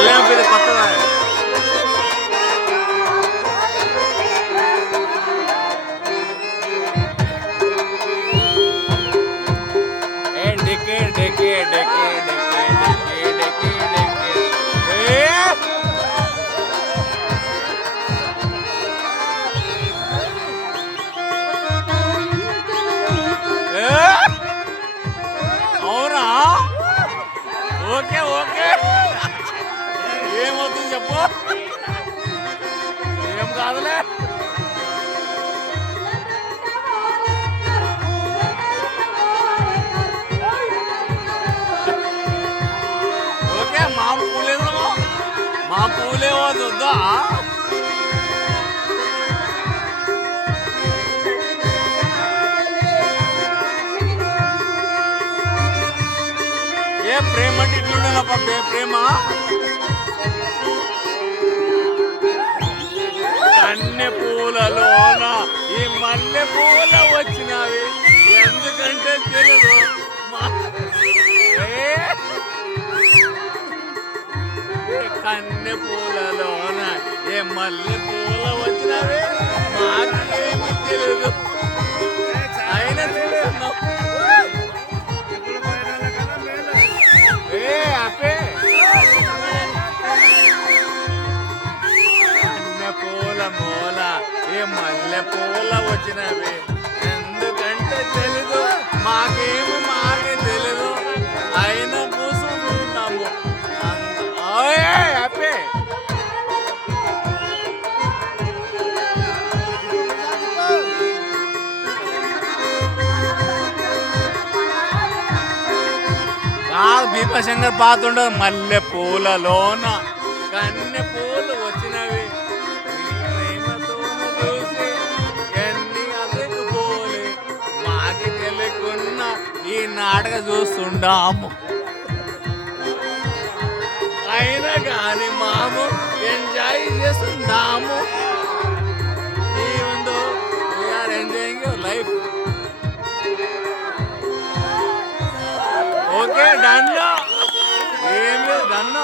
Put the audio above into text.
కళ్యాణ్ పేరు కొత్తగా decay decay decay decay decay decay decay అవునా ఓకే ఓకే ఏమవుతుంది చెప్పు ఏం కాదులే ఓకే మా పూలేదేమో మా పూలేమో వద్దా ఏ ప్రేమ అంటే ఇట్లుండేనప్ప ప్రేమ కన్నె పూలలోన ఈ మల్లె పూల వచ్చినవి ఎందుకంటే తెలియదు కన్నె పూలలోన ఏ మల్లె పూల వచ్చినవి మాకేమి తెలియదు అయినా తెలియదు పూల మూల ఏ మల్లె పూల వచ్చినవి ఎందుకంటే తెలీదు మాకేమి మాకే తెలీదు అయినా కూర్చుంటున్నాము హ్యాపీ భీమశంకర్ పాత ఉండదు మల్లె పూలలోన కన్నె పూలు వచ్చినవి ప్రేమతో చూసి ఎన్ని అదెక్కుపోలే మాకి తెలియకున్నా ఈ నాటక చూస్తుండాము అయినా కానీ మాము ఎంజాయ్ చేస్తున్నాము even though we are enjoying your life okay done ఏం లేదు డన్